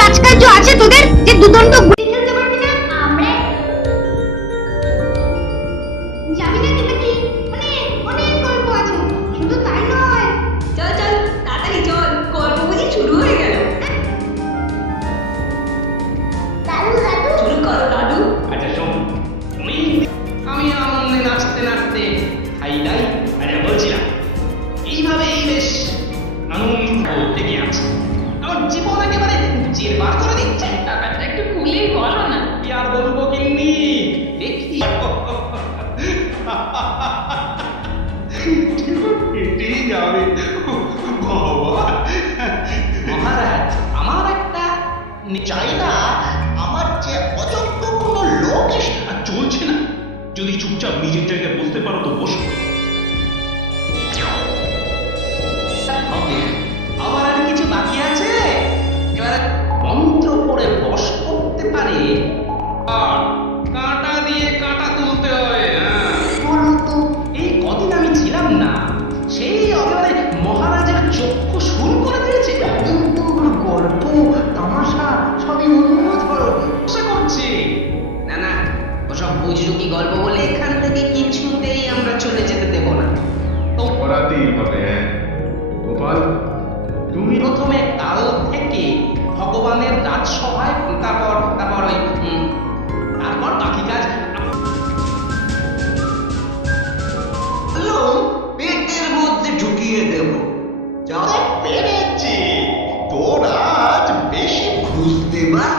রাজকার্য আছে তোদের যে দুদণ্ড গুলি খেলতে পারবি না? আমরা যাবি না কিন্তু কি অনেক অনেক গল্প আছে, শুধু তাই নয়। চল চল তাড়াতাড়ি চল, গল্প বুঝি শুরু হয়ে গেল। দাদু দাদু শুরু করো দাদু। আচ্ছা শোন, আমি আনন্দে নাচতে নাচতে খাই দাই বলছিলাম এইভাবেই বেশ আনন্দ থেকে আছে। আমার জীবন একেবারে জেরবার করে দিচ্ছে। ব্যাপারটা একটু খুলেই বলো না। কি আর বলবো গিন্নি, দেখি এটাই যাবে বাবা। মহারাজ, আমার একটা চাই না আমার যে অযোগ্য কোনো লোক চলছে না। যদি চুপচাপ নিজের জায়গায় বলতে পারো তো বসো। আবার আর কিছু বাকি আছে? এবারে মন্ত্র পড়ে বশ করতে পারে আর কাঁটা দিয়ে কাঁটা তুলতে হয়। বলুন তো, এই কদিন আমি ছিলাম না, সেই অবলে মহারাজের চক্ষু শুরু করে দিয়েছে। কিন্তু গল্প তামাশা সবই অন্য ধরনের আশা করছে। না না, ওসব বুঝলুকি গল্প বলে এখান থেকে কিছুতেই আমরা চলে যেতে দেব না। তো করাতেই হবে। হ্যাঁ গোপাল, তুমি প্রথমে কাল থেকে ভগবানের রাজসভায়, তারপর তারপর ওই তারপর বাকি কাজ পেটের মধ্যে ঢুকিয়ে দেব। যা পেরেছি, তোর আজ বেশি ঘুষ দেবার